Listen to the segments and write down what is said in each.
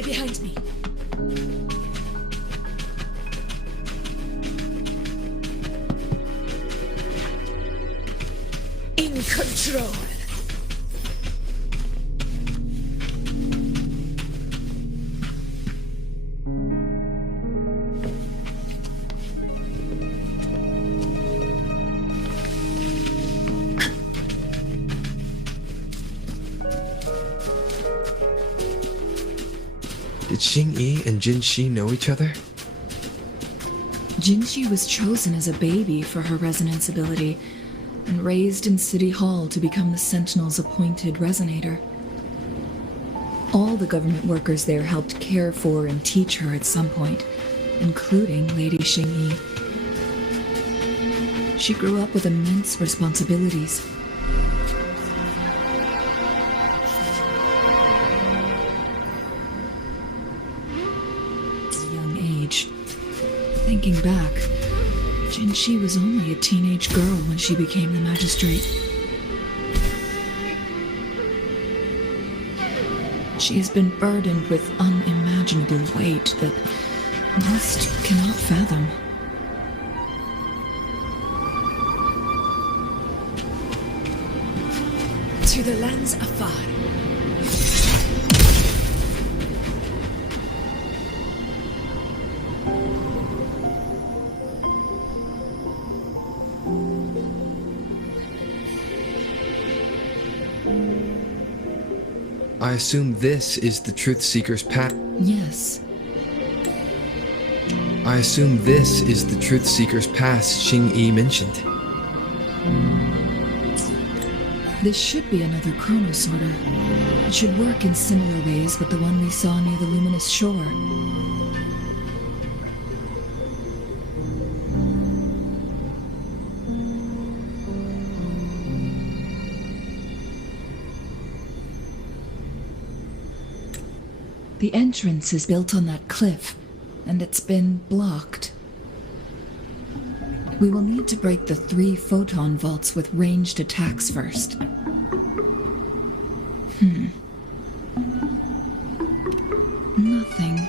Stay behind me. In control. Did Xingyi and Jinzhou know each other? Jinzhou was chosen as a baby for her resonance ability and raised in City Hall to become the Sentinel's appointed resonator. All the government workers there helped care for and teach her at some point, including Lady Xingyi. She grew up with immense responsibilities. Thinking back, Jinzhou was only a teenage girl when she became the magistrate. She has been burdened with unimaginable weight that most cannot fathom. To the lands afar. I assume this is the Truth Seeker's path. Yes. I assume this is the Truth Seeker's pass Xingyi mentioned. This should be another chronosorter. It should work in similar ways with the one we saw near the luminous shore. The entrance is built on that cliff, and it's been blocked. We will need to break the 3 photon vaults with ranged attacks first. Nothing.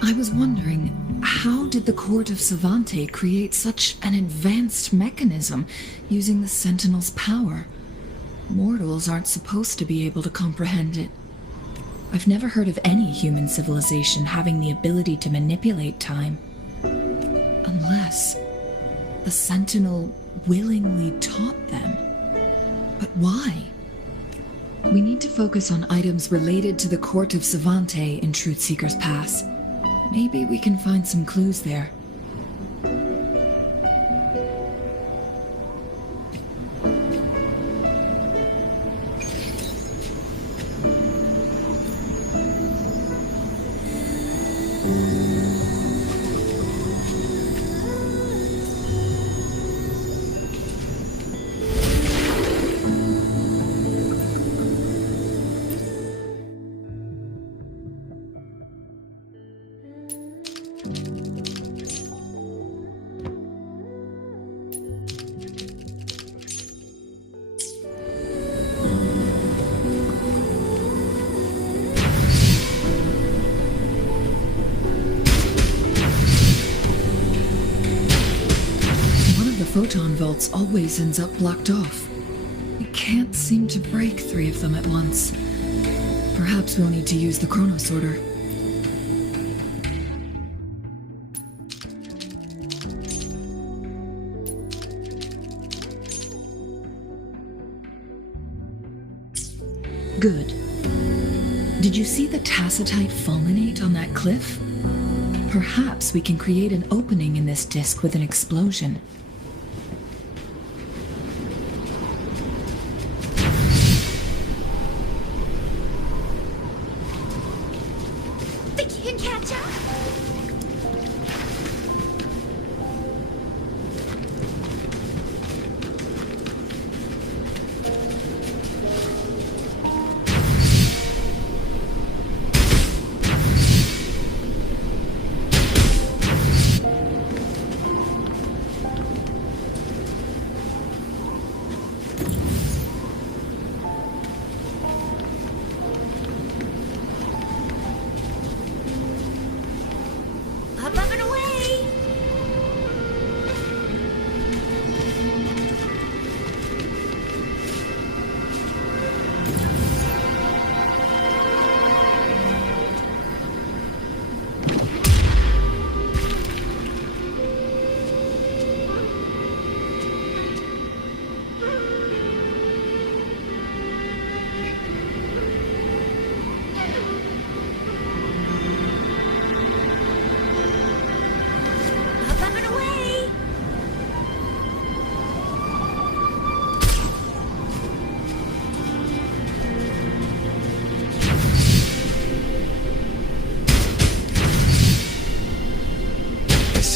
I was wondering, how did the Court of Savante create such an advanced mechanism using the Sentinel's power? Mortals aren't supposed to be able to comprehend it. I've never heard of any human civilization having the ability to manipulate time. Unless the Sentinel willingly taught them. But why? We need to focus on items related to the Court of Savante in Truth Seeker's Pass. Maybe we can find some clues there. Photon vaults always ends up blocked off. We can't seem to break 3 of them at once. Perhaps we'll need to use the chronosorter. Good. Did you see the tacitite fulminate on that cliff? Perhaps we can create an opening in this disk with an explosion.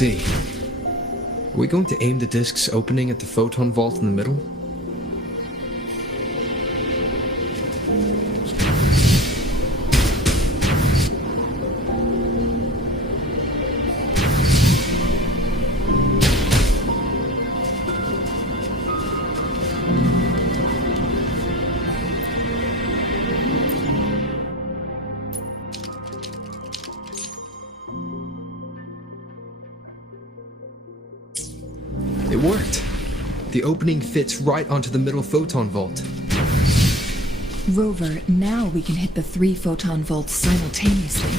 see. Are we going to aim the discs opening at the photon vault in the middle? It worked. The opening fits right onto the middle photon vault. Rover, now we can hit the 3 photon vaults simultaneously.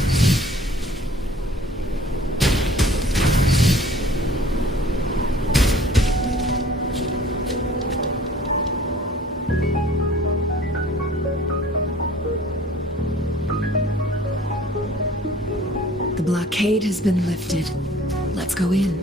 The blockade has been lifted. Let's go in.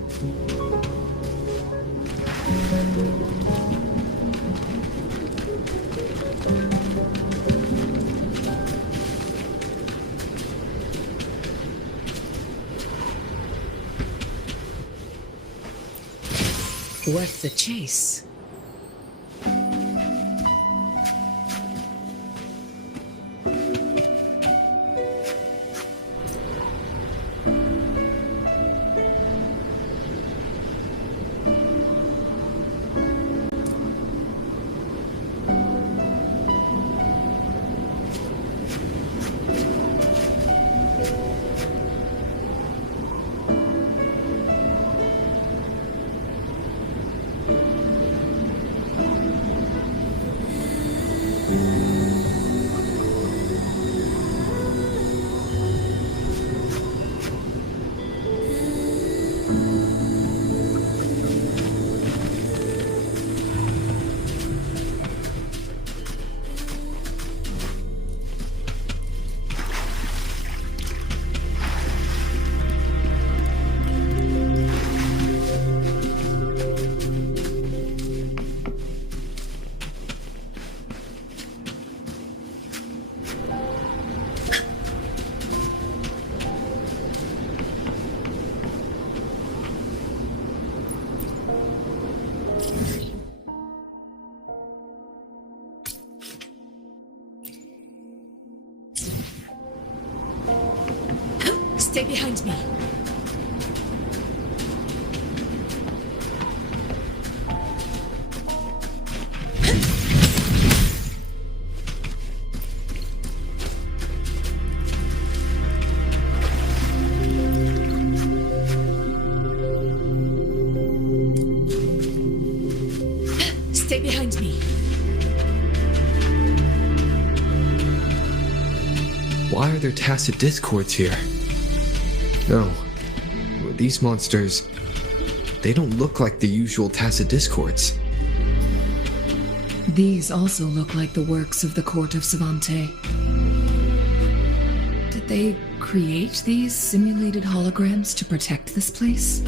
Worth the chase. Stay behind me. Stay behind me. Why are there tacit discords here? No. These monsters... they don't look like the usual tacit discords. These also look like the works of the court of Savante. Did they create these simulated holograms to protect this place?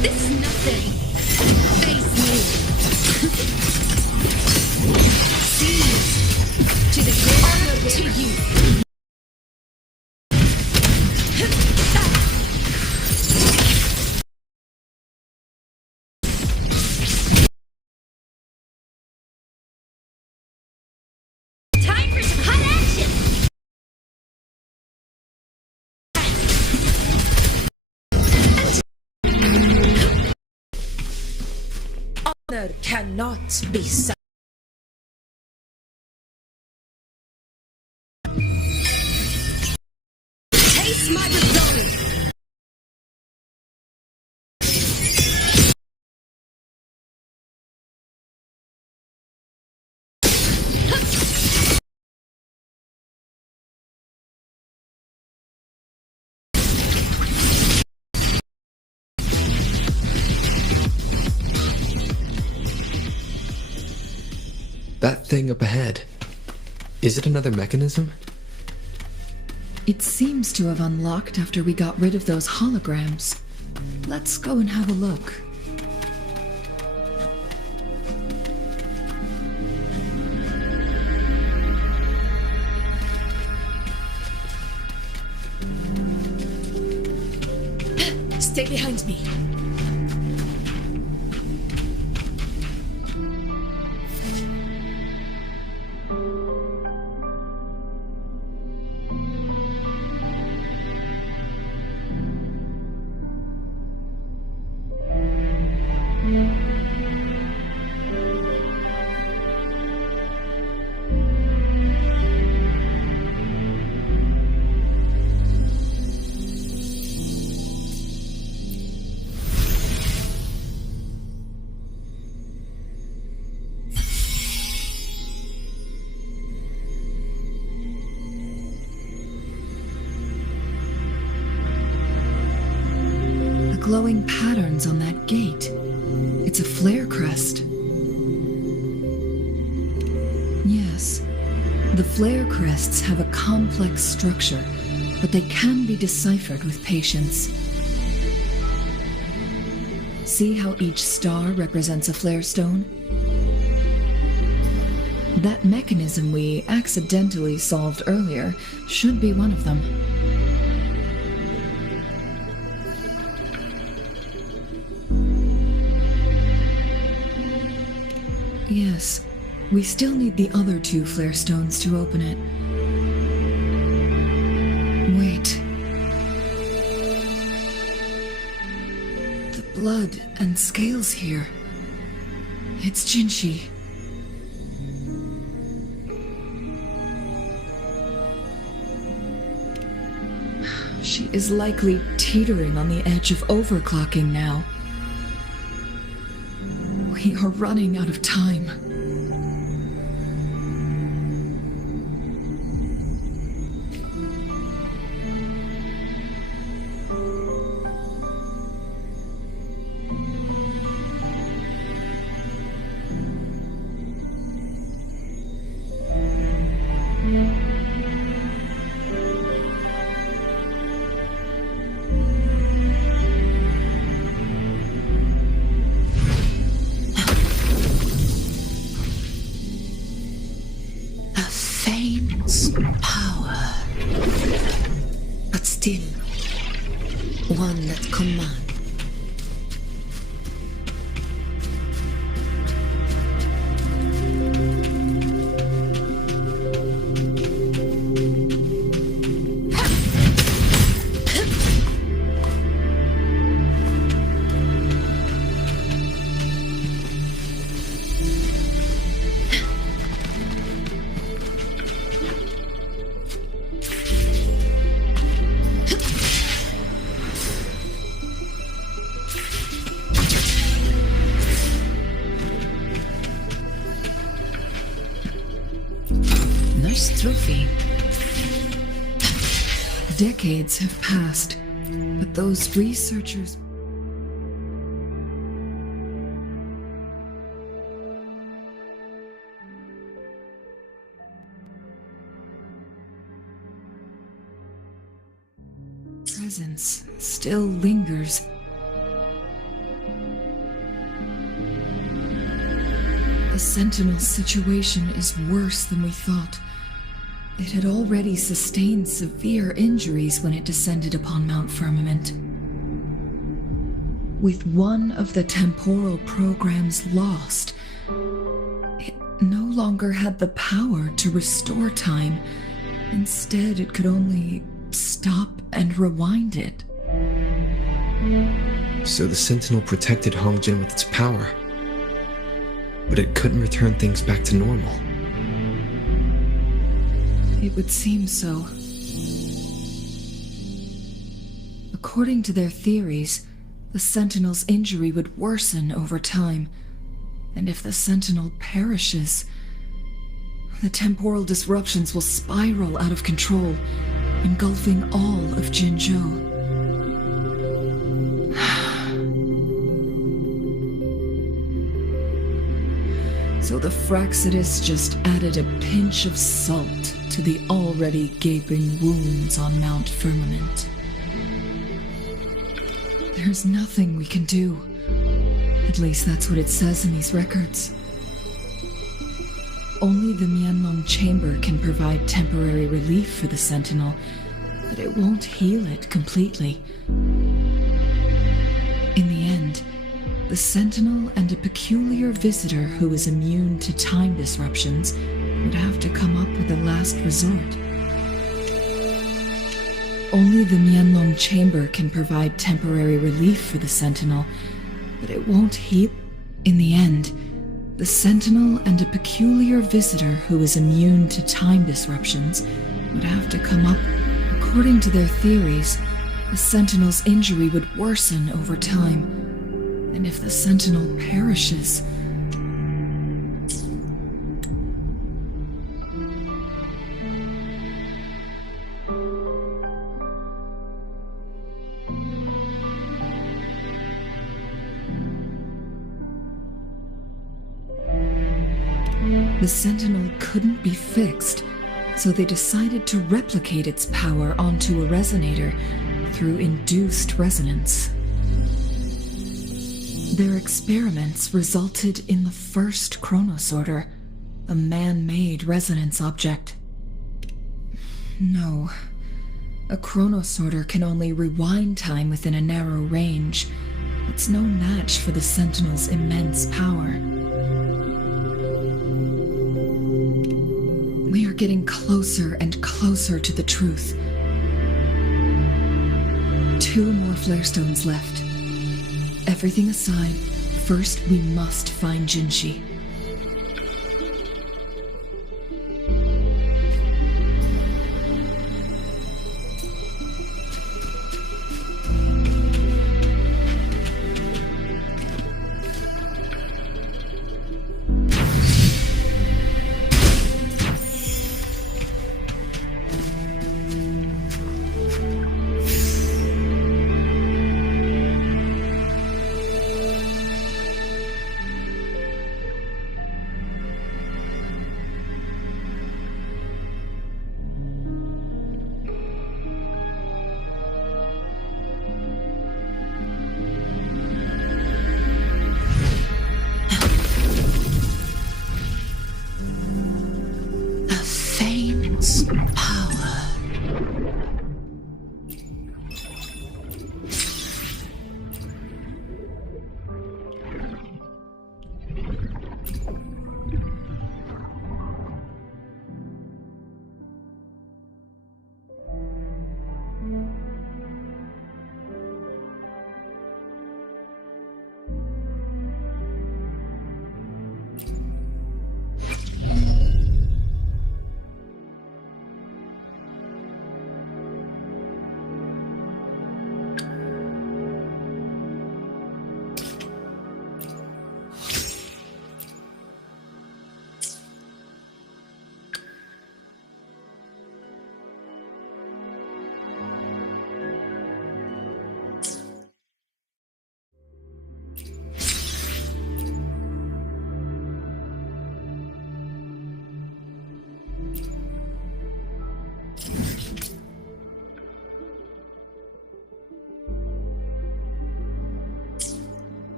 This is nothing. Face me. Seize. To the great honor to you. Time for some hot action. Honor cannot be such. Taste my glory. That thing up ahead. Is it another mechanism? It seems to have unlocked after we got rid of those holograms. Let's go and have a look. Stay behind me. Glowing patterns on that gate. It's a flare crest. Yes, the flare crests have a complex structure, but they can be deciphered with patience. See how each star represents a flare stone? That mechanism we accidentally solved earlier should be one of them. Yes, we still need the other two flare stones to open it. Wait. The blood and scales here. It's Jinzhou. She is likely teetering on the edge of overclocking now. We are running out of time. Power, but still one that commands. Nice trophy. Decades have passed, but those researchers... presence still lingers. The Sentinel's situation is worse than we thought. It had already sustained severe injuries when it descended upon Mount Firmament. With one of the temporal programs lost, it no longer had the power to restore time. Instead, it could only stop and rewind it. So the Sentinel protected Hongjin with its power, but it couldn't return things back to normal. It would seem so. According to their theories, the Sentinel's injury would worsen over time, and if the Sentinel perishes, the temporal disruptions will spiral out of control, engulfing all of Jinzhou. So So the Fraxidus just added a pinch of salt to the already gaping wounds on Mount Firmament. There's nothing we can do. At least that's what it says in these records. Only the Mianlong Chamber can provide temporary relief for the Sentinel, but it won't heal it completely. In the end, the Sentinel and a peculiar visitor who is immune to time disruptions would have to come up with a last resort. Only the Mianlong Chamber can provide temporary relief for the Sentinel, but it won't heal. In the end, the Sentinel and a peculiar visitor who is immune to time disruptions would have to come up. According to their theories, the Sentinel's injury would worsen over time, and if the Sentinel perishes, the Sentinel couldn't be fixed, so they decided to replicate its power onto a resonator through induced resonance. Their experiments resulted in the first Chronosorter, a man-made resonance object. No, a Chronosorter can only rewind time within a narrow range. It's no match for the Sentinel's immense power. We are getting closer and closer to the truth. 2 more flare stones left. Everything aside, first we must find Jinzhou.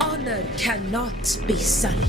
Honor cannot be sullied.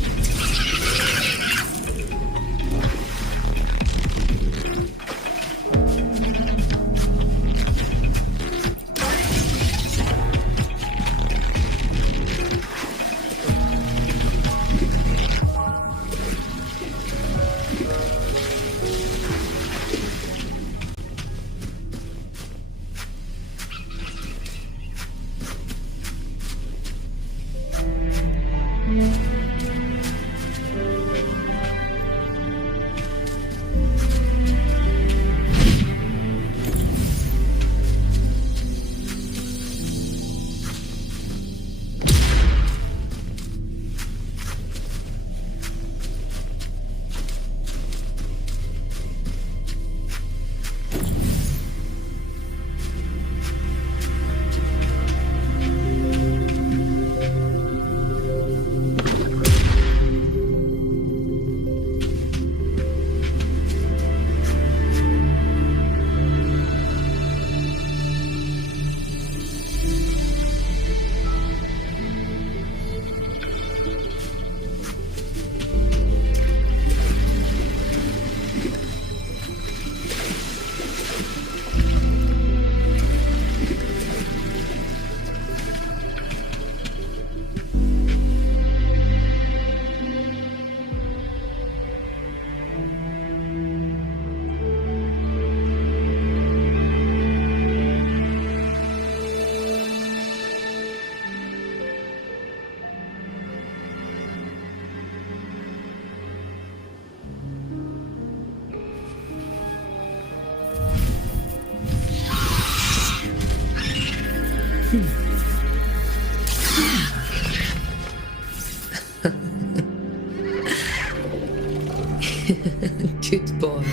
Good boy.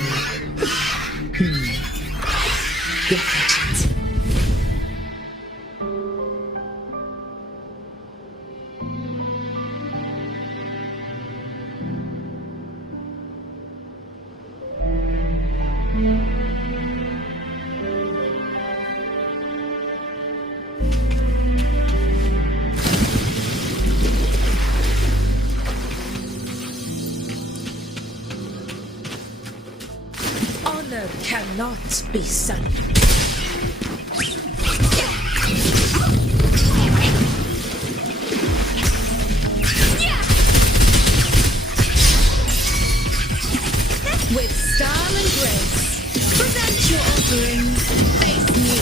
Good hatchet. Honor cannot be sullied. With style and grace, present your offerings. Face me.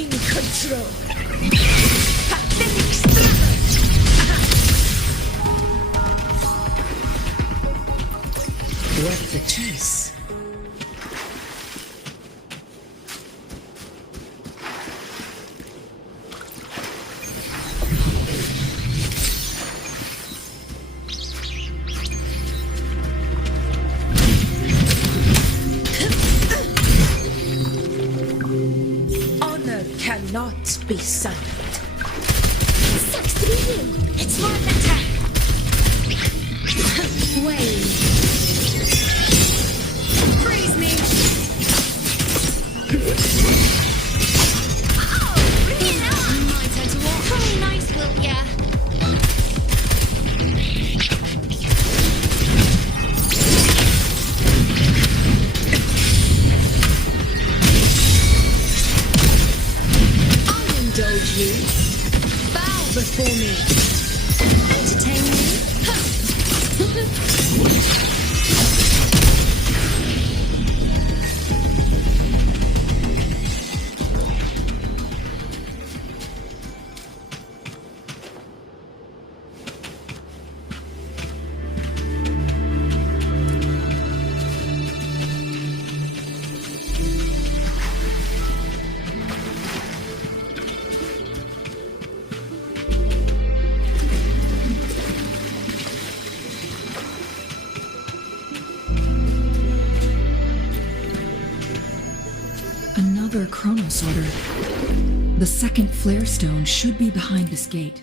In control. Pathetic struggle. Worth the chase. Honor cannot be sullied. Sucks to be you. It's more than time. Wait. Praise me. Oh, you know, my turn to walk. Probably nice, will ya? I'll indulge you. Bow before me. another chrono sorter. The second flare stone should be behind this gate.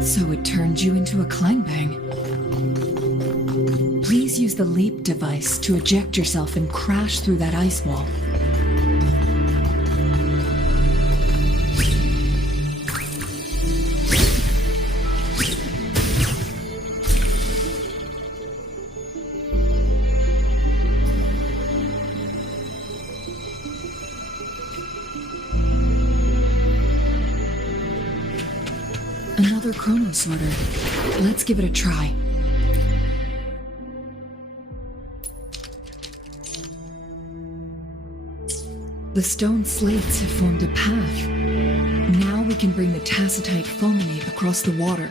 So it turned you into a clangbang. Please use the leap device to eject yourself and crash through that ice wall. Another chrono sorter. Let's give it a try. The stone slates have formed a path. Now we can bring the tacitite fulminate across the water.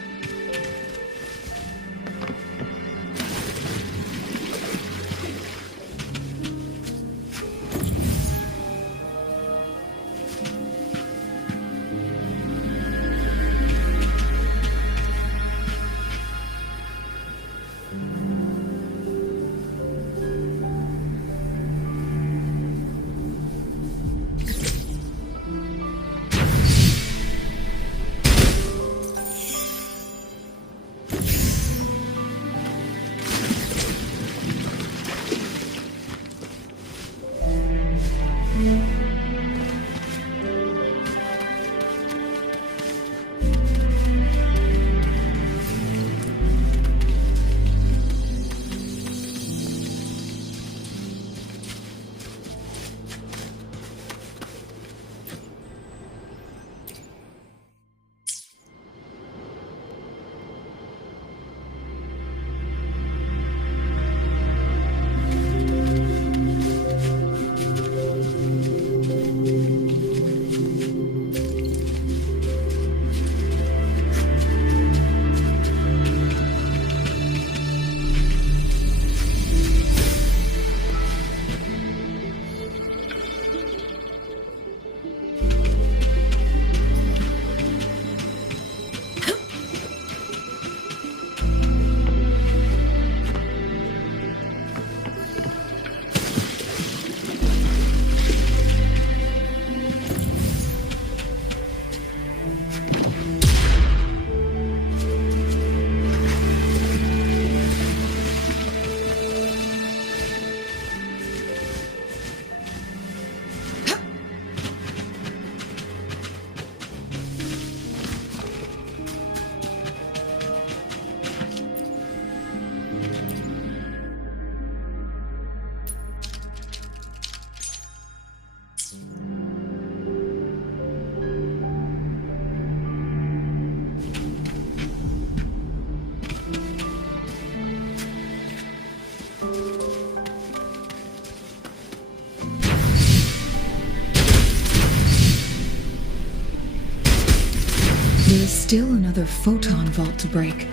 There's still another photon vault to break.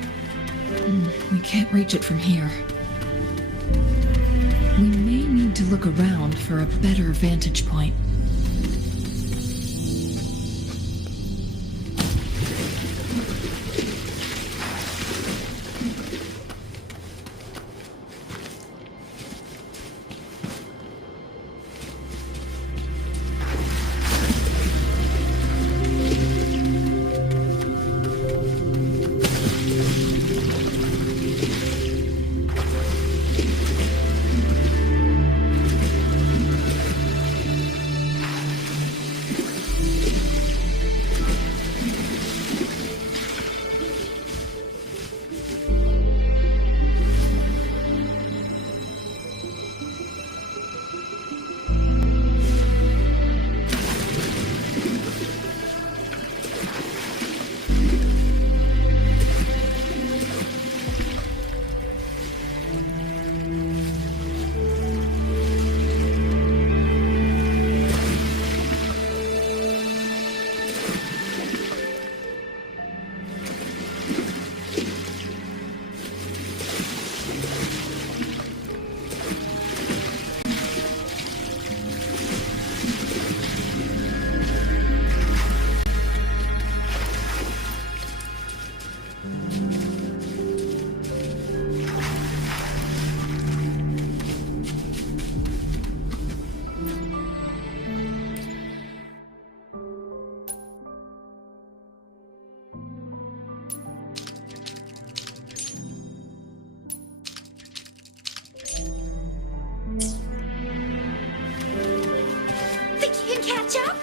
We can't reach it from here. We may need to look around for a better vantage point. Think you can catch up?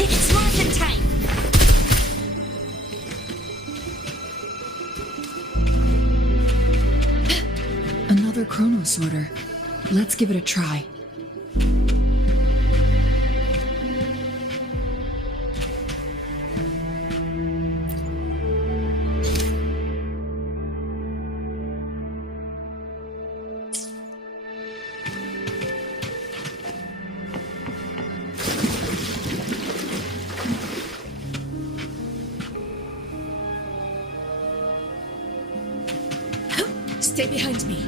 It's morphin' time! Another chrono sorter. Let's give it a try. Stay behind me.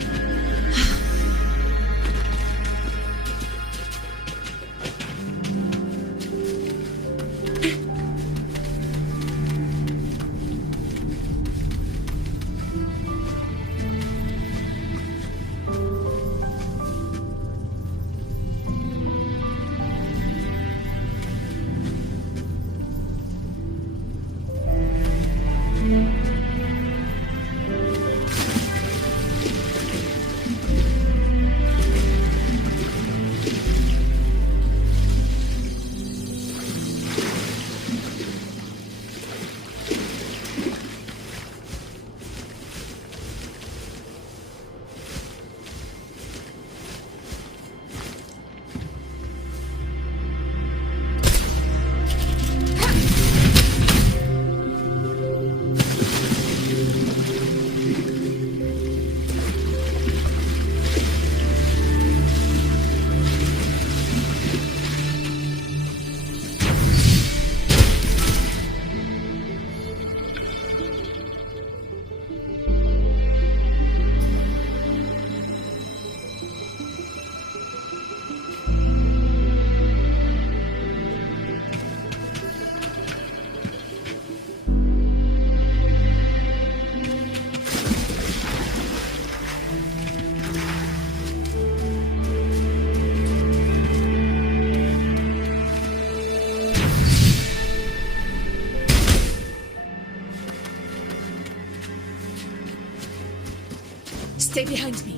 Stay behind me.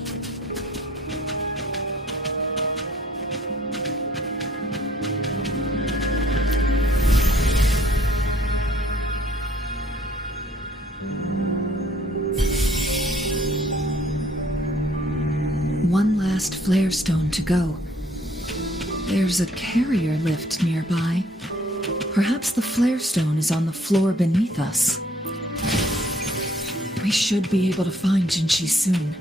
One last flare stone to go. There's a carrier lift nearby. Perhaps the flare stone is on the floor beneath us. We should be able to find Jinzhou soon.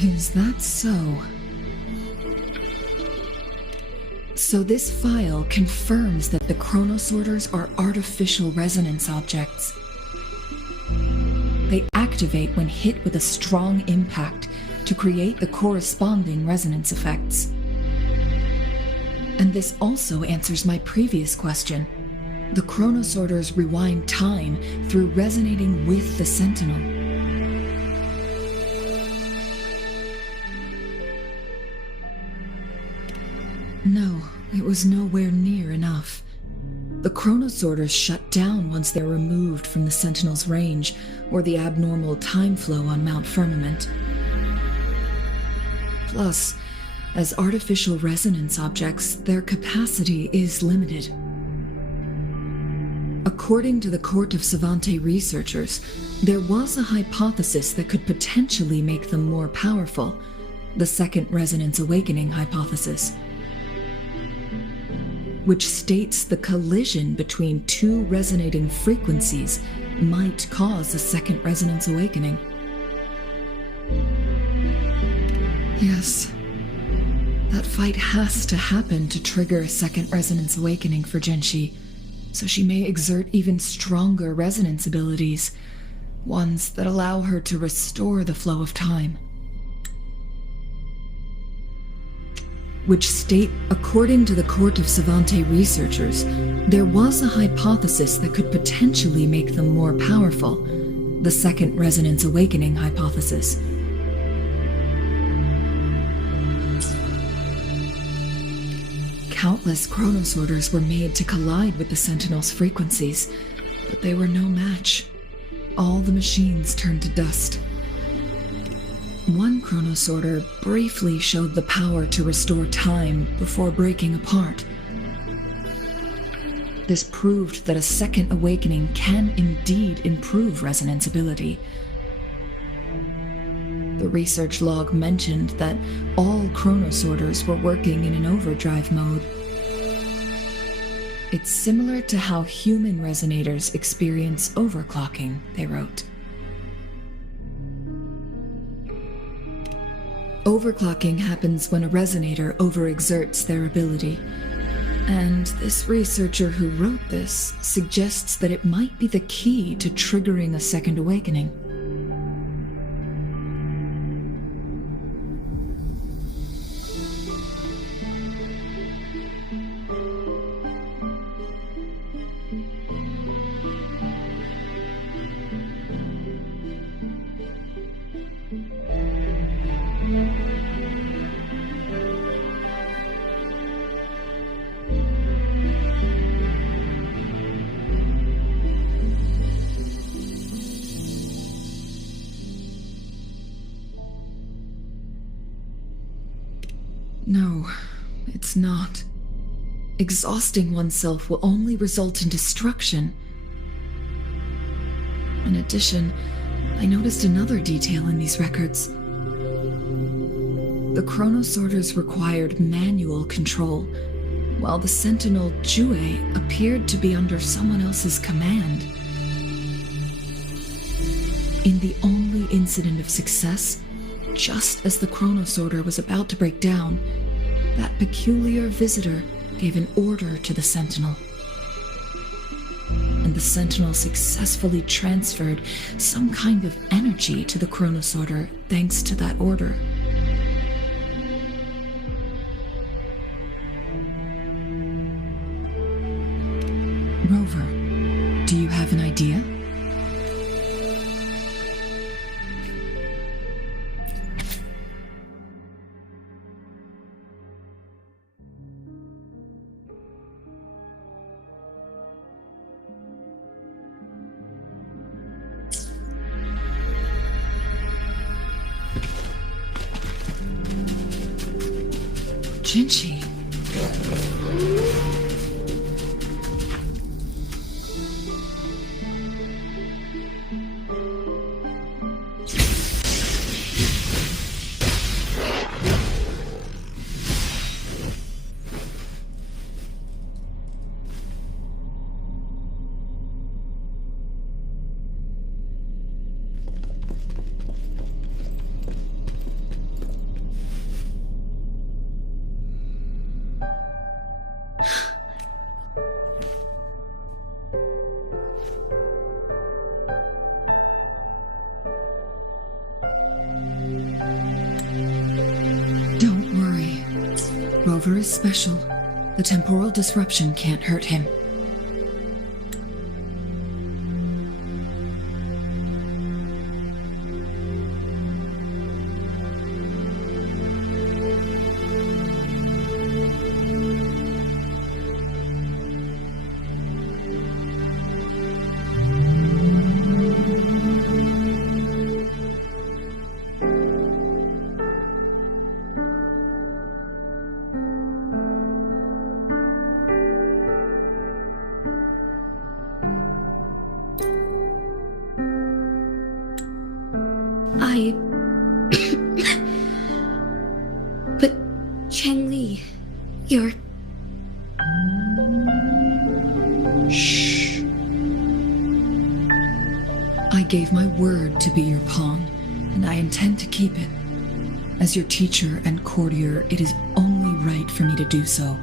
Is that so? So this file confirms that the chronosorters are artificial resonance objects. They activate when hit with a strong impact to create the corresponding resonance effects. And this also answers my previous question. The chronosorters rewind time through resonating with the sentinel. No, it was nowhere near enough. The chronosorters shut down once they're removed from the sentinel's range or the abnormal time flow on Mount Firmament. Plus, as artificial resonance objects, their capacity is limited. According to the Court of Savante researchers, there was a hypothesis that could potentially make them more powerful, the Second Resonance Awakening hypothesis, which states the collision between two resonating frequencies might cause a Second Resonance Awakening. Yes, that fight has to happen to trigger a Second Resonance Awakening for Jinzhou, so she may exert even stronger resonance abilities, ones that allow her to restore the flow of time. Which state, according to the Court of Savante researchers, there was a hypothesis that could potentially make them more powerful, the Second Resonance Awakening hypothesis. Countless chronosorters were made to collide with the Sentinel's frequencies, but they were no match. All the machines turned to dust. One chronosorter briefly showed the power to restore time before breaking apart. This proved that a second awakening can indeed improve resonance ability. The research log mentioned that all chronosorters were working in an overdrive mode. It's similar to how human resonators experience overclocking, they wrote. Overclocking happens when a resonator overexerts their ability, and this researcher who wrote this suggests that it might be the key to triggering a second awakening. No, it's not. Exhausting oneself will only result in destruction. In addition, I noticed another detail in these records. The chronosorters required manual control, while the sentinel Jue appeared to be under someone else's command. In the only incident of success, just as the chronosorter was about to break down, that peculiar visitor gave an order to the sentinel. And the sentinel successfully transferred some kind of energy to the chronosorter thanks to that order. Rover, do you have an idea? Jinzhou. Rover is special. The temporal disruption can't hurt him. But, Changli, you're... Shh. I gave my word to be your pawn, and I intend to keep it. As your teacher and courtier, it is only right for me to do so.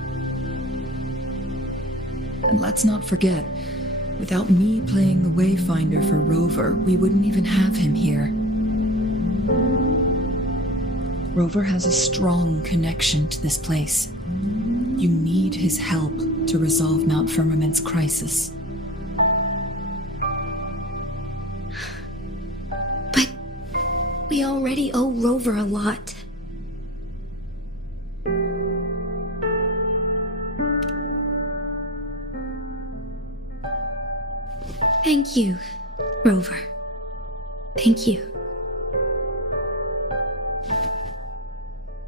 And let's not forget, without me playing the Wayfinder for Rover, we wouldn't even have him here. Rover has a strong connection to this place. You need his help to resolve Mount Firmament's crisis. But we already owe Rover a lot. Thank you, Rover. Thank you.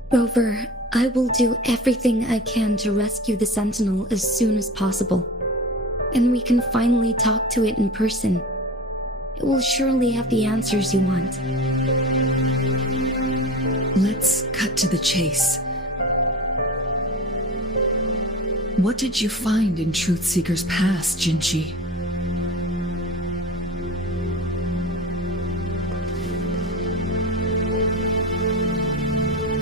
Rover, I will do everything I can to rescue the Sentinel as soon as possible. And we can finally talk to it in person. It will surely have the answers you want. Let's cut to the chase. What did you find in Truthseeker's past, Jinzhou?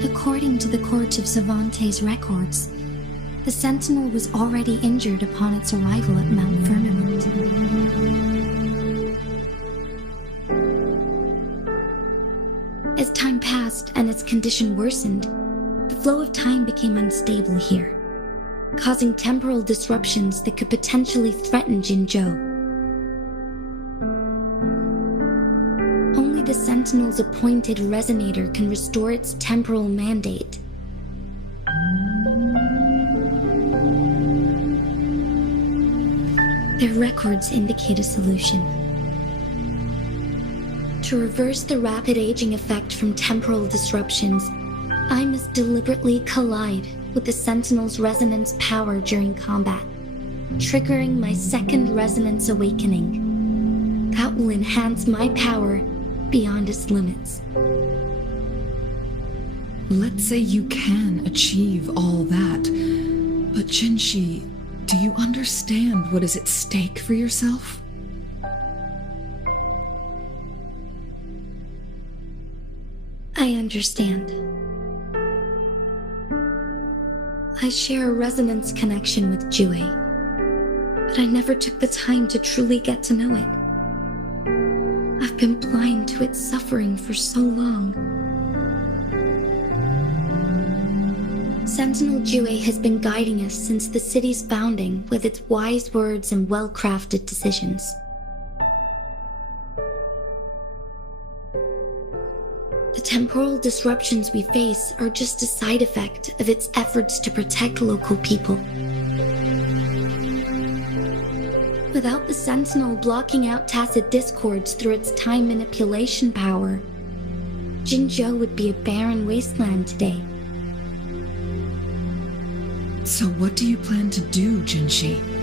According to the Court of Savante's records, the Sentinel was already injured upon its arrival at Mount Firmament. As time passed and its condition worsened, the flow of time became unstable here, causing temporal disruptions that could potentially threaten Jinzhou. Only the Sentinel's appointed resonator can restore its temporal mandate. Their records indicate a solution. To reverse the rapid aging effect from temporal disruptions, I must deliberately collide with the Sentinel's resonance power during combat, triggering my second resonance awakening. That will enhance my power beyond its limits. Let's say you can achieve all that, but Jinzhou, do you understand what is at stake for yourself? I understand. I share a resonance connection with Jue, but I never took the time to truly get to know it. I've been blind to its suffering for so long. Sentinel Jue has been guiding us since the city's founding with its wise words and well-crafted decisions. The temporal disruptions we face are just a side effect of its efforts to protect local people. Without the Sentinel blocking out tacit discords through its time manipulation power, Jinzhou would be a barren wasteland today. So what do you plan to do, Jinzhou?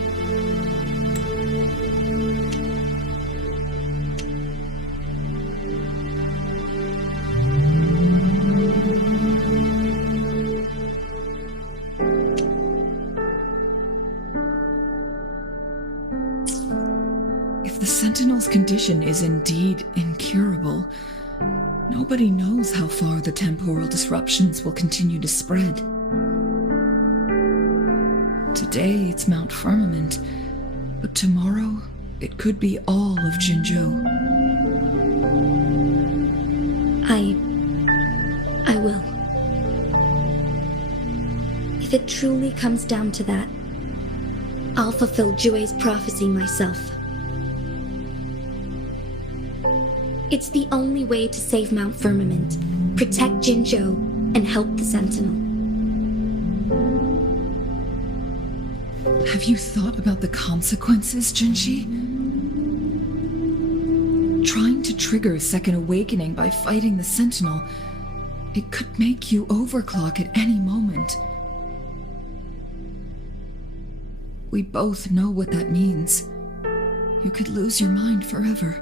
If the Sentinel's condition is indeed incurable, nobody knows how far the temporal disruptions will continue to spread. Today it's Mount Firmament, but tomorrow it could be all of Jinzhou. I will. If it truly comes down to that, I'll fulfill Jue's prophecy myself. It's the only way to save Mount Firmament, protect Jinzhou, and help the Sentinel. Have you thought about the consequences, Jinshi? Trying to trigger a second awakening by fighting the Sentinel, it could make you overclock at any moment. We both know what that means. You could lose your mind forever,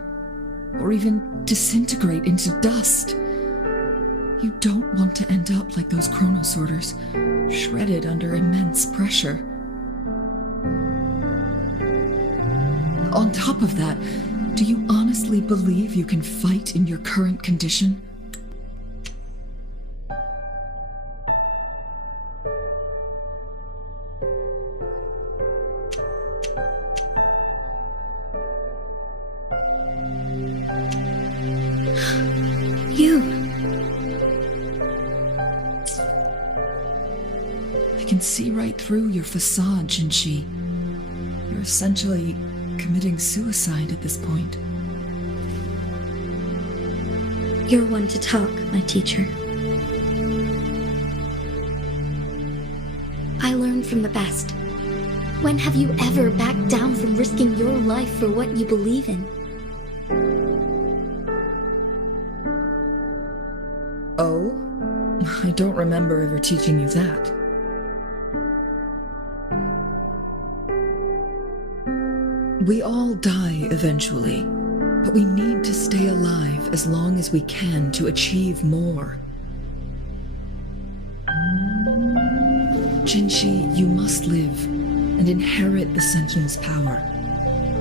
or even disintegrate into dust. You don't want to end up like those chronosorters, shredded under immense pressure. On top of that, do you honestly believe you can fight in your current condition? I can see right through your facade, Jinshi. You're essentially committing suicide at this point. You're one to talk, my teacher. I learned from the best. When have you ever backed down from risking your life for what you believe in? Oh? I don't remember ever teaching you that. We all die eventually, but we need to stay alive as long as we can to achieve more. Jinshi, you must live and inherit the Sentinel's power.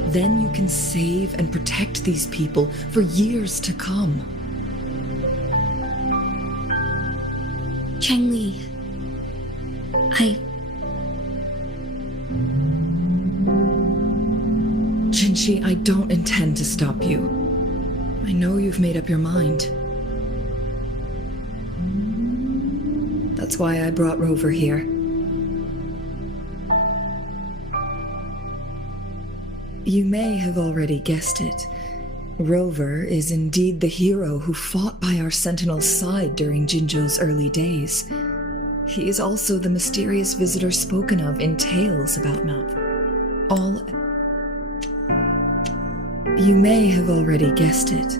Then you can save and protect these people for years to come. Changli, Jinshi, I don't intend to stop you. I know you've made up your mind. That's why I brought Rover here. You may have already guessed it. Rover is indeed the hero who fought by our Sentinel's side during Jinzhou's early days. He is also the mysterious visitor spoken of in tales about Mount. You may have already guessed it.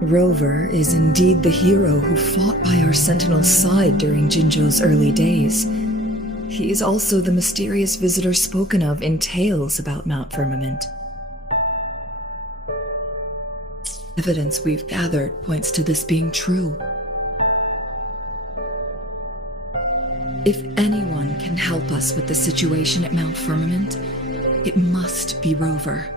Rover is indeed the hero who fought by our Sentinel's side during Jinzhou's early days. He is also the mysterious visitor spoken of in tales about Mount Firmament. Evidence we've gathered points to this being true. If anyone can help us with the situation at Mount Firmament, it must be Rover.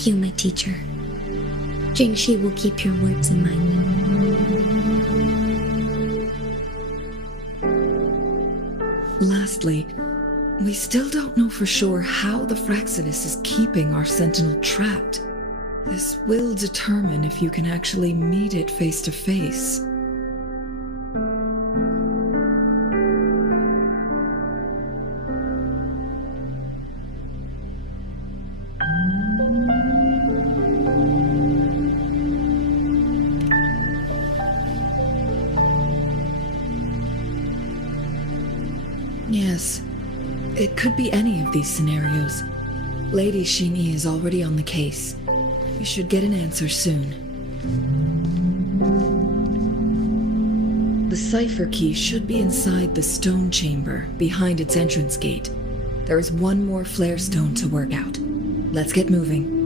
thank you, my teacher. Jingxi will keep your words in mind. Lastly, we still don't know for sure how the Fraxinus is keeping our Sentinel trapped. This will determine if you can actually meet it face to face. Yes, it could be any of these scenarios. Lady Xingyi is already on the case. We should get an answer soon. The cipher key should be inside the stone chamber, behind its entrance gate. There is one more flare stone to work out. Let's get moving.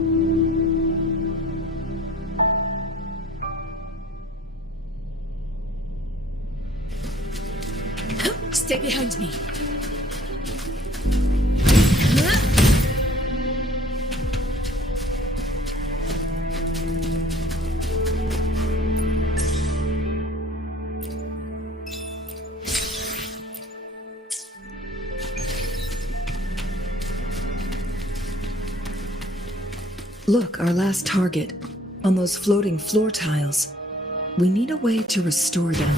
Stay behind me. Look, our last target. On those floating floor tiles. We need a way to restore them.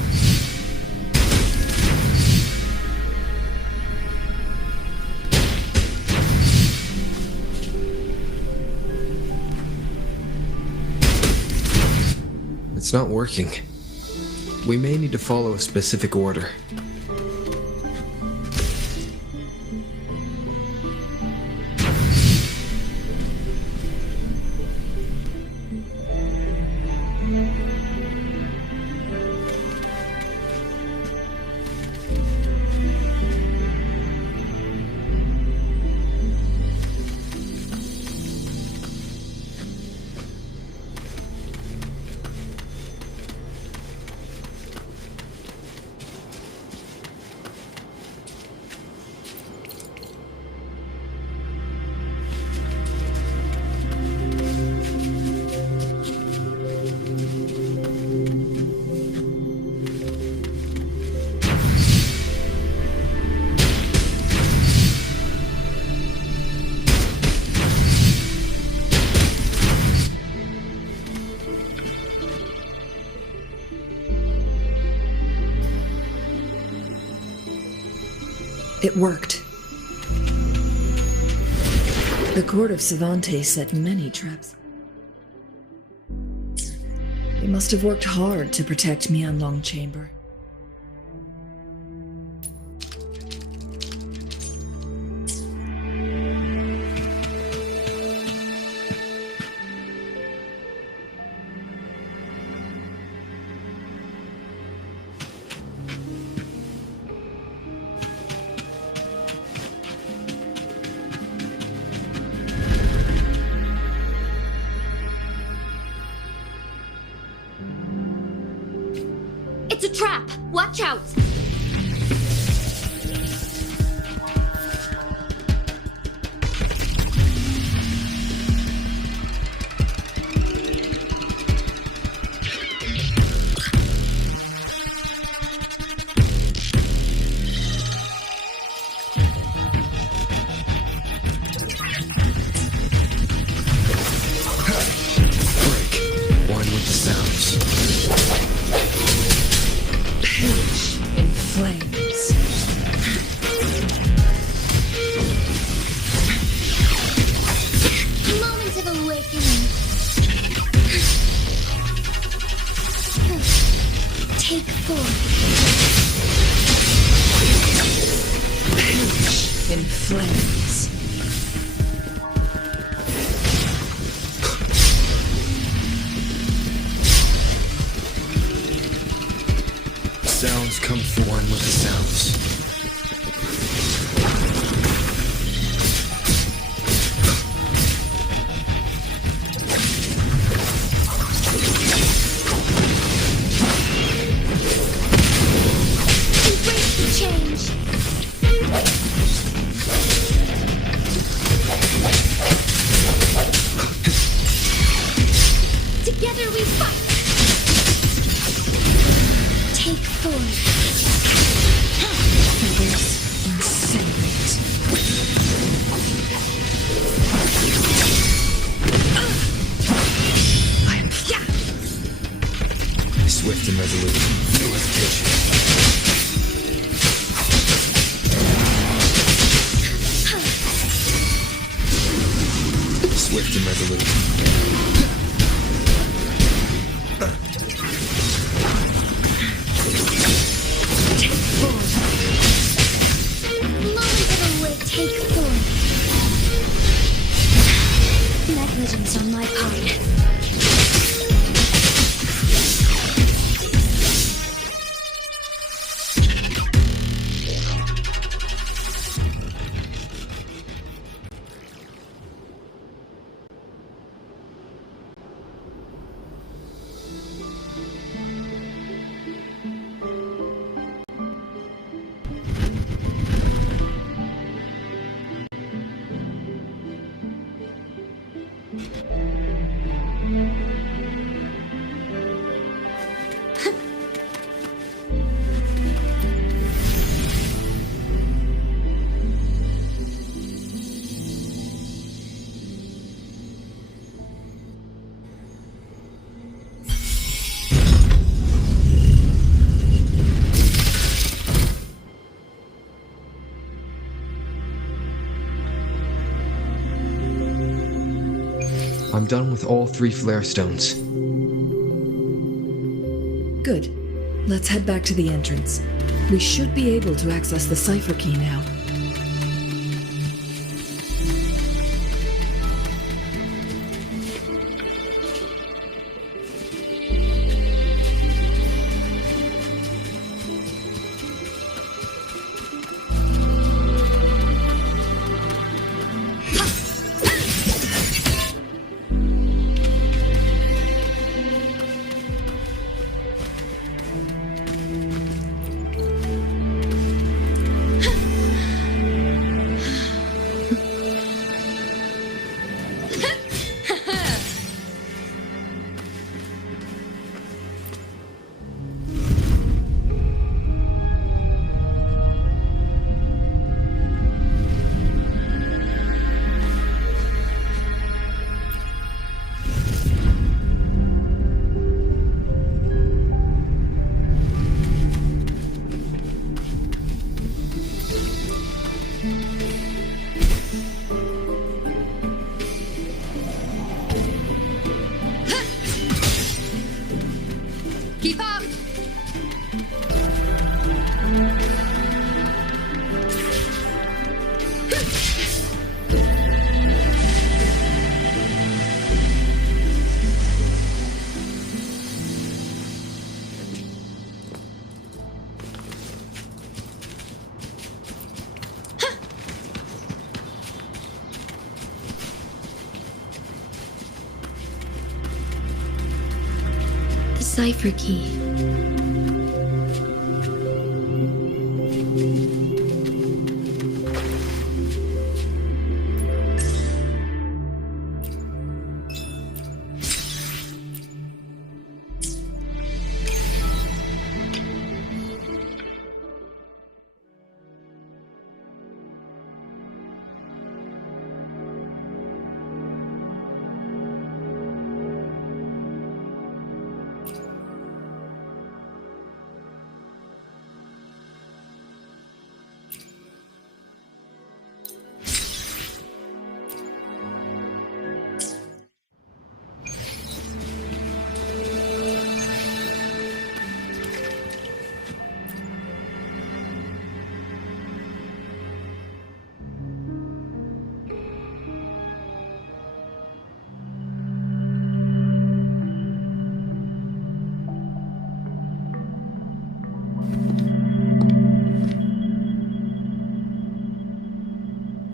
It's not working. We may need to follow a specific order. It worked. The court of Savante set many traps. They must have worked hard to protect Meoww Chamber. It's a trap! Watch out! Break. One with the sounds. In flames. Moment of awakening. Take 4. In flames. Sounds come for one with the sounds. Embrace the change. Together we fight. Take 4. Feathers incinerate. I am Swift and resolute. No hesitation. Swift and resolute. take 4. Moment of awake. Take 4. Negligence on my part. I'm done with all 3 flare stones. Good. Let's head back to the entrance. We should be able to access the cipher key now. Keep up! The cipher key.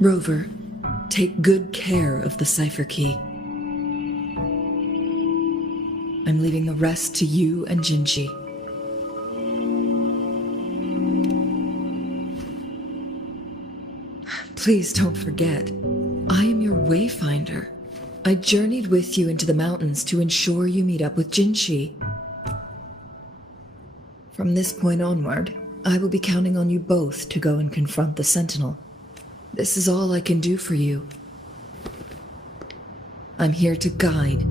Rover, take good care of the cipher key. I'm leaving the rest to you and Jinzhou. Please don't forget, I am your wayfinder. I journeyed with you into the mountains to ensure you meet up with Jinzhou. From this point onward, I will be counting on you both to go and confront the Sentinel. This is all I can do for you. I'm here to guide,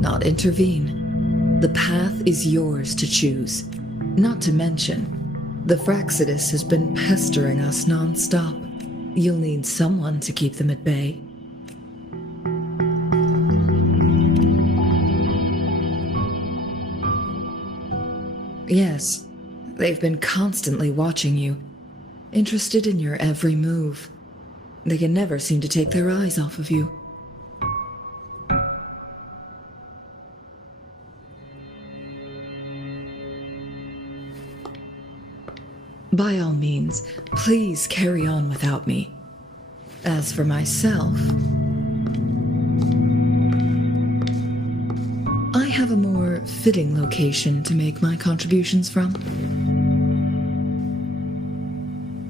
not intervene. The path is yours to choose. Not to mention, the Fraxidus has been pestering us non-stop. You'll need someone to keep them at bay. Yes, they've been constantly watching you, interested in your every move. They can never seem to take their eyes off of you. By all means, please carry on without me. As for myself, I have a more fitting location to make my contributions from.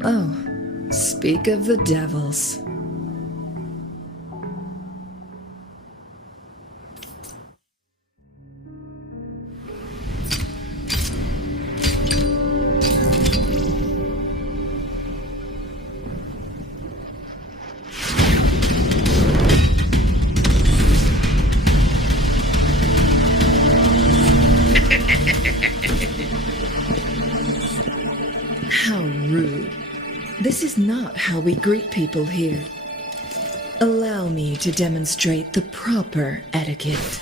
Oh, speak of the devils. How rude. This is not how we greet people here. Allow me to demonstrate the proper etiquette.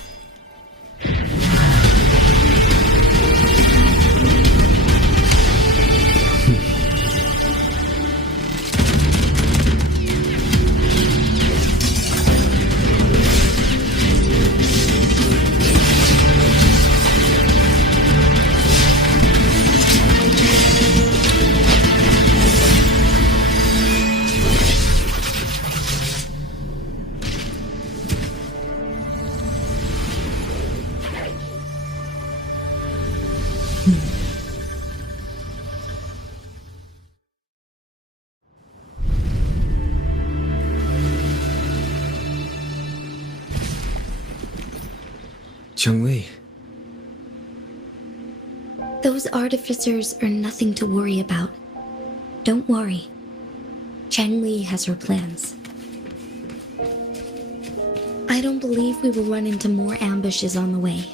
Changli, Those artificers are nothing to worry about. Don't worry. Changli has her plans. I don't believe we will run into more ambushes on the way.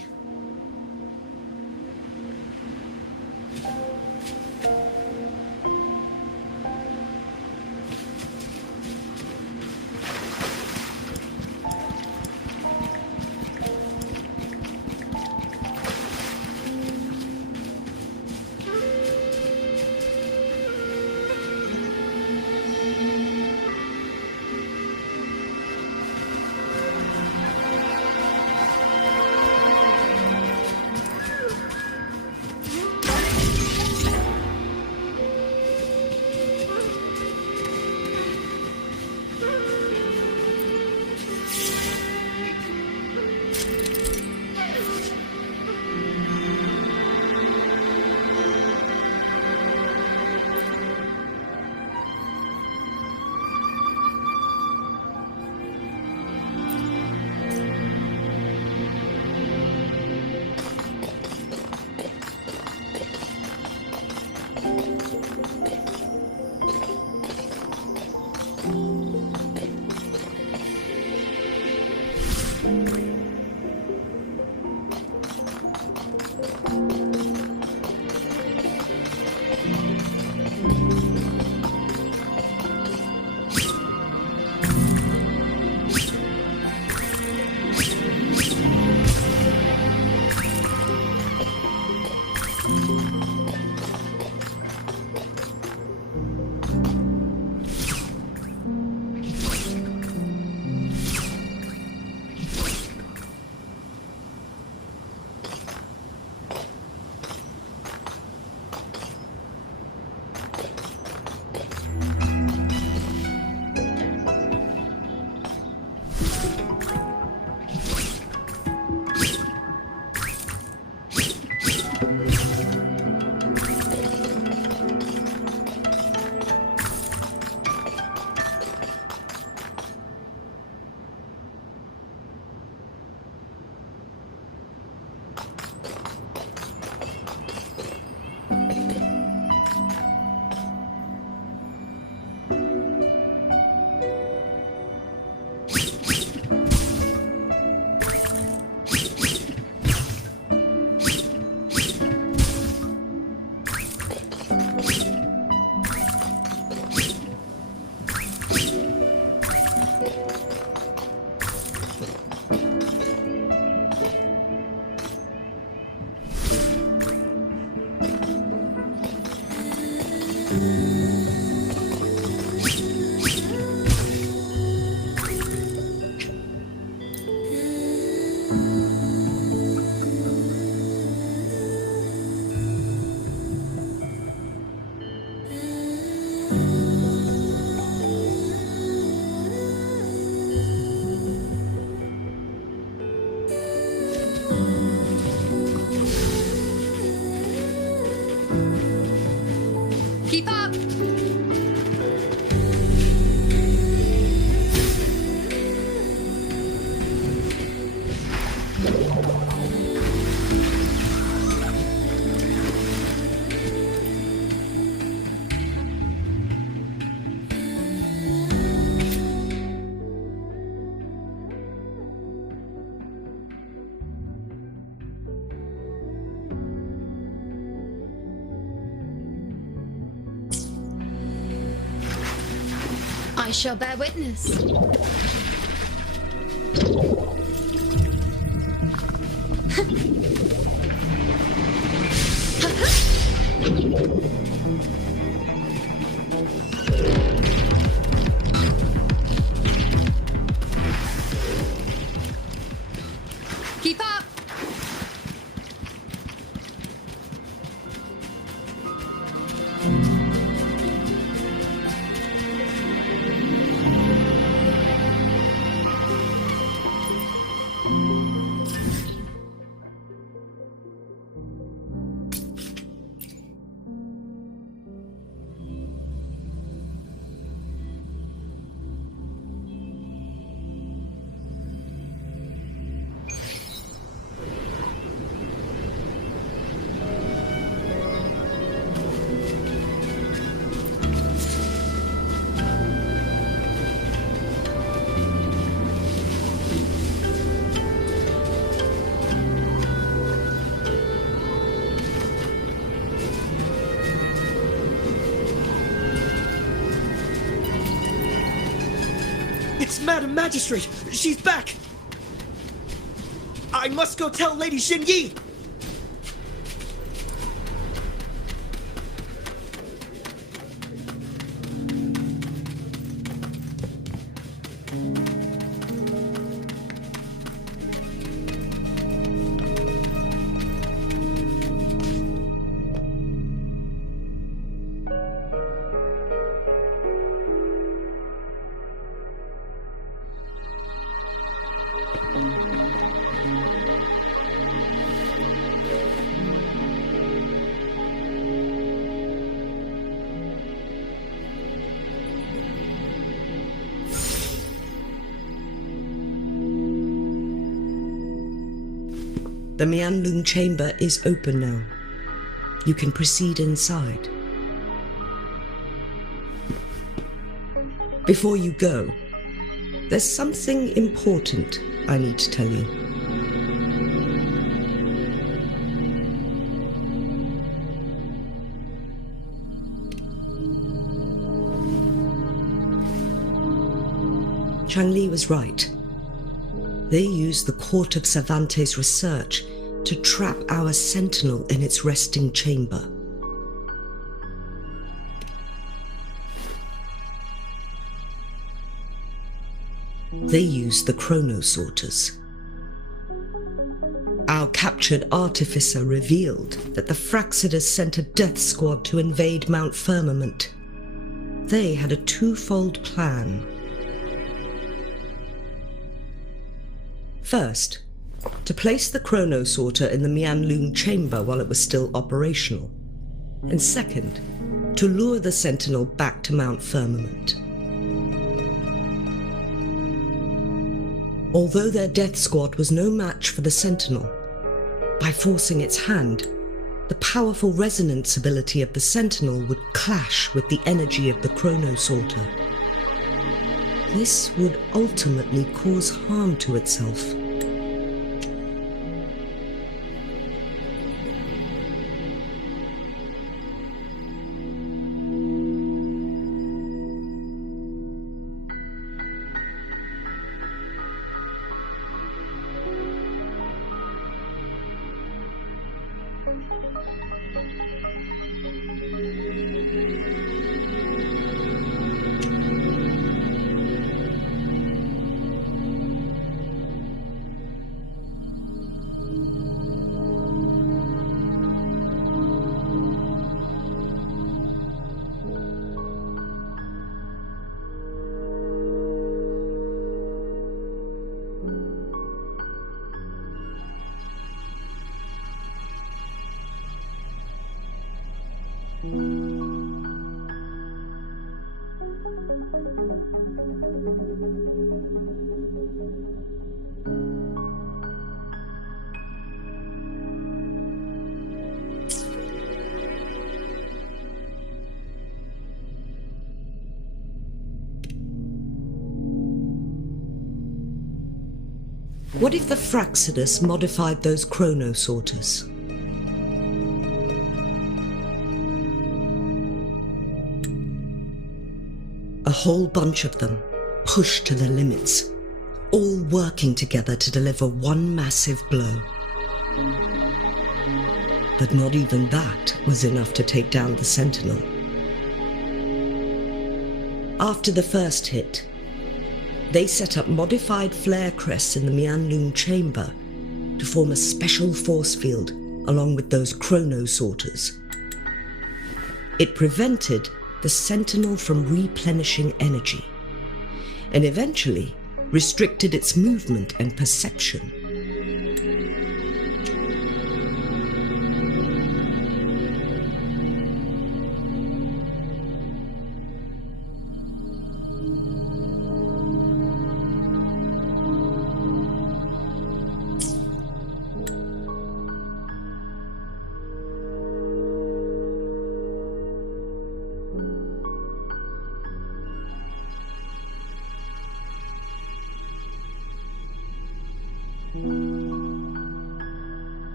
Keep up! I shall bear witness. Keep up! It's Madam Magistrate! She's back! I must go tell Lady Xinyi! The Meoww chamber is open now. You can proceed inside. Before you go, there's something important I need to tell you. Changli was right. They used the Court of Cervantes' research to trap our sentinel in its resting chamber. They used the chronosorters. Our captured artificer revealed that the Fraxidus sent a death squad to invade Mount Firmament. They had a twofold plan. First, to place the chronosorter in the Meoww chamber while it was still operational. And second, to lure the sentinel back to Mount Firmament. Although their death squad was no match for the sentinel, by forcing its hand, the powerful resonance ability of the sentinel would clash with the energy of the chronosorter. This would ultimately cause harm to itself. What if the Fraxidus modified those chronosorters? A whole bunch of them, pushed to their limits, all working together to deliver one massive blow. But not even that was enough to take down the Sentinel. After the first hit, they set up modified flare crests in the Mianlun chamber to form a special force field along with those chrono sorters. It prevented the Sentinel from replenishing energy, and eventually restricted its movement and perception.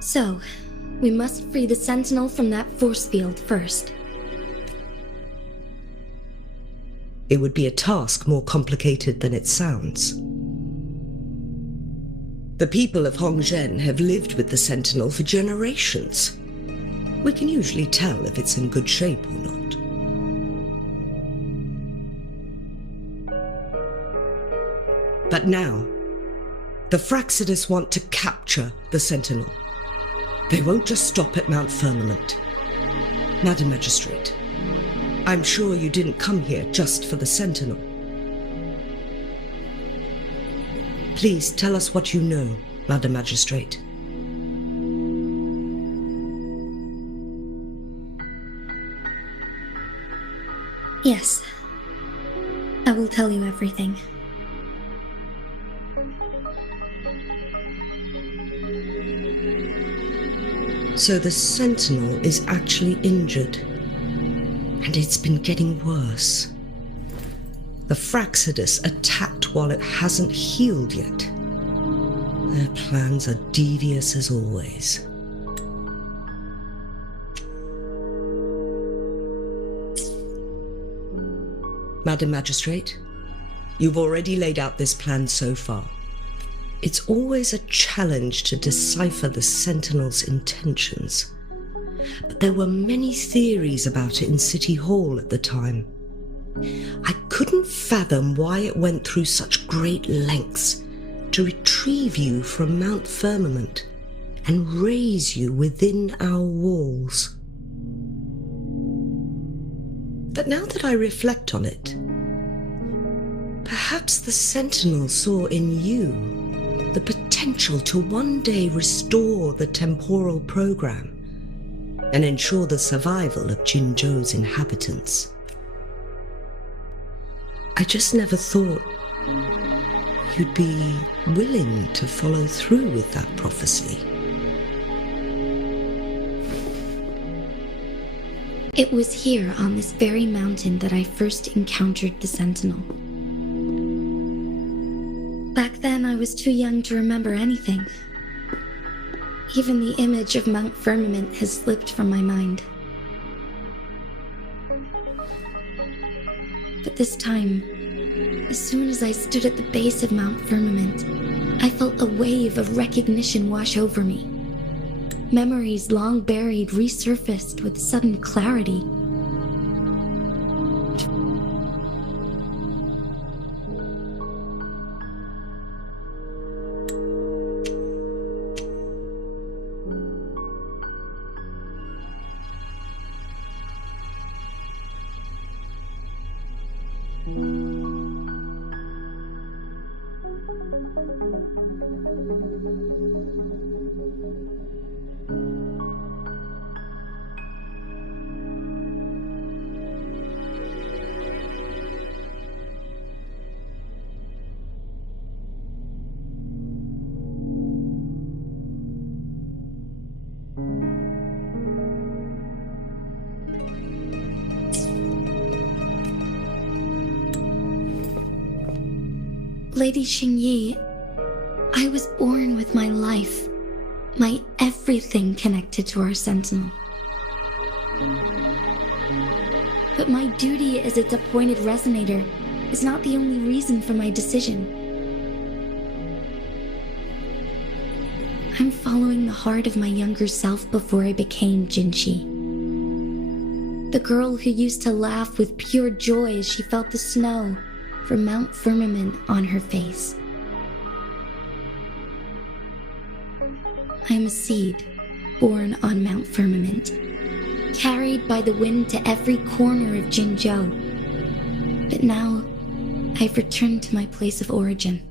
So, we must free the Sentinel from that force field first. It would be a task more complicated than it sounds. The people of Hongzhen have lived with the Sentinel for generations. We can usually tell if it's in good shape or not. But now, the Fraxidus want to capture the Sentinel. They won't just stop at Mount Firmament. Madam Magistrate, I'm sure you didn't come here just for the Sentinel. Please tell us what you know, Madam Magistrate. Yes, I will tell you everything. So the Sentinel is actually injured, and it's been getting worse. The Fraxidus attacked while it hasn't healed yet. Their plans are devious as always. Madam Magistrate, you've already laid out this plan so far. It's always a challenge to decipher the Sentinel's intentions. But there were many theories about it in City Hall at the time. I couldn't fathom why it went through such great lengths to retrieve you from Mount Firmament and raise you within our walls. But now that I reflect on it, perhaps the Sentinel saw in you the potential to one day restore the temporal program and ensure the survival of Jinzhou's inhabitants. I just never thought you'd be willing to follow through with that prophecy. It was here on this very mountain that I first encountered the Sentinel. Back then, I was too young to remember anything. Even the image of Mount Firmament has slipped from my mind. But this time, as soon as I stood at the base of Mount Firmament, I felt a wave of recognition wash over me. Memories long buried resurfaced with sudden clarity. Lady Xingyi, I was born with my life, my everything connected to our sentinel. But my duty as its appointed resonator is not the only reason for my decision. I'm following the heart of my younger self before I became Jinzhou. The girl who used to laugh with pure joy as she felt the snow from Mount Firmament on her face. I am a seed born on Mount Firmament, carried by the wind to every corner of Jinzhou. But now, I've returned to my place of origin.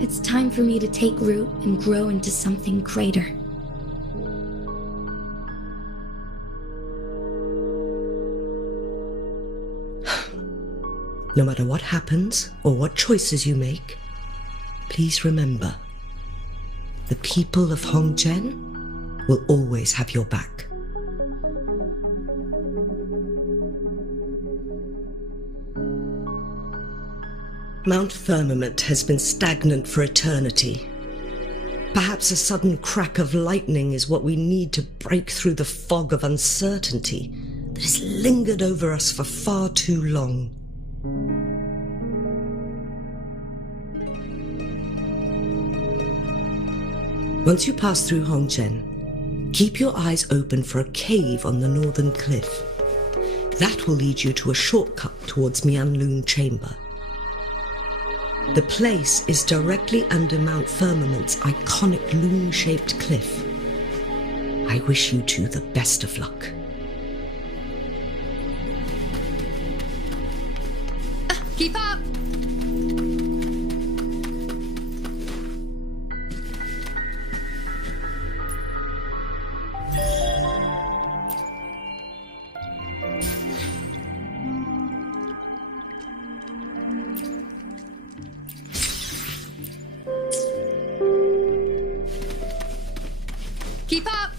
It's time for me to take root and grow into something greater. No matter what happens or what choices you make, please remember, the people of Hongzhen will always have your back. Mount Firmament has been stagnant for eternity. Perhaps a sudden crack of lightning is what we need to break through the fog of uncertainty that has lingered over us for far too long. Once you pass through Hongzhen, keep your eyes open for a cave on the northern cliff. That will lead you to a shortcut towards Mianlun Chamber. The place is directly under Mount Firmament's iconic loon-shaped cliff. I wish you two the best of luck. Keep up! Keep up!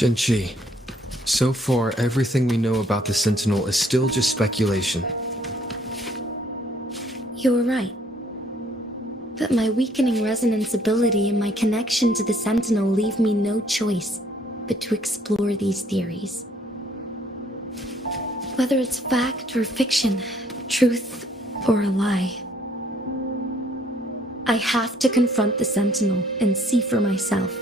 Genshi, so far everything we know about the Sentinel is still just speculation. You're right. But my weakening resonance ability and my connection to the Sentinel leave me no choice but to explore these theories. Whether it's fact or fiction, truth or a lie, I have to confront the Sentinel and see for myself.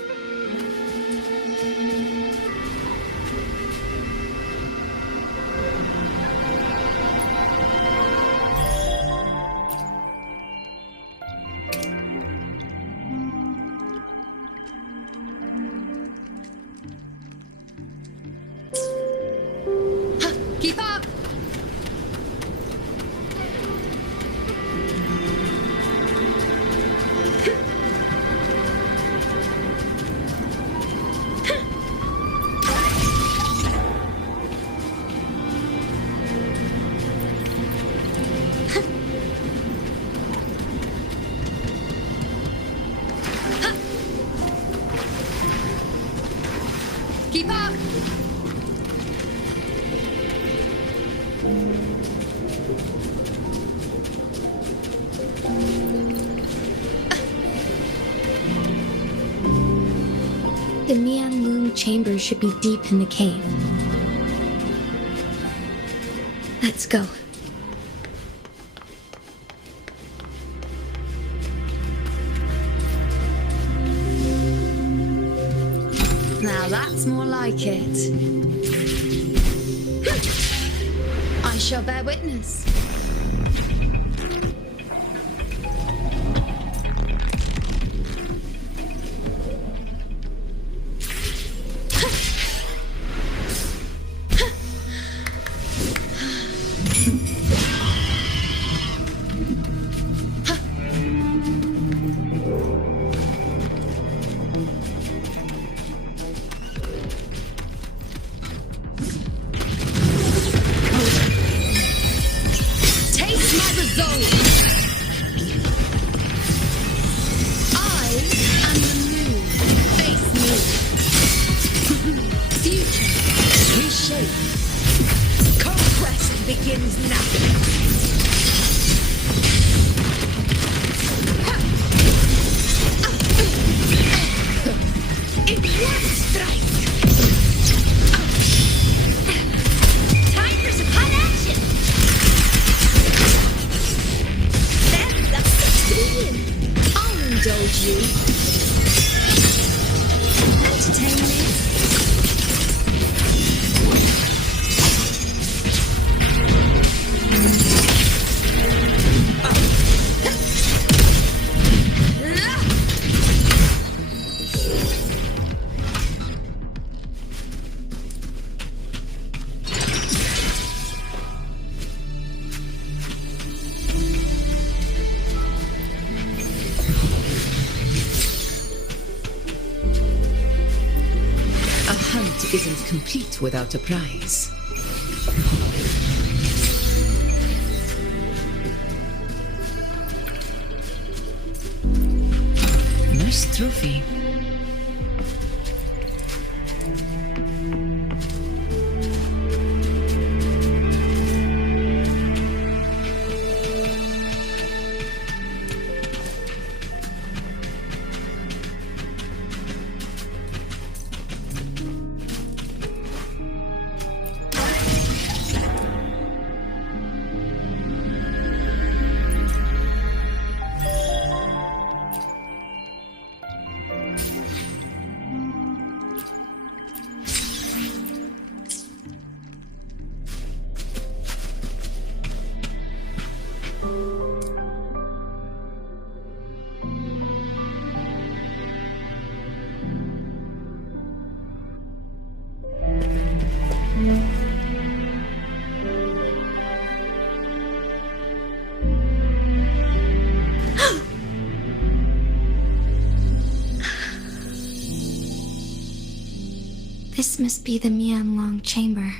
Keep up! Keep up! The Meoww chamber should be deep in the cave. Let's go. Now that's more like it. I shall bear witness. Taste my resolve! I am the moon. Face me. Future. Reshape. Conquest begins now. In one strike. Time for some hot action. That's a succeed. I'll indulge you. Entertain me. A hunt isn't complete without a prize. Nice trophy. This must be the Meoww chamber.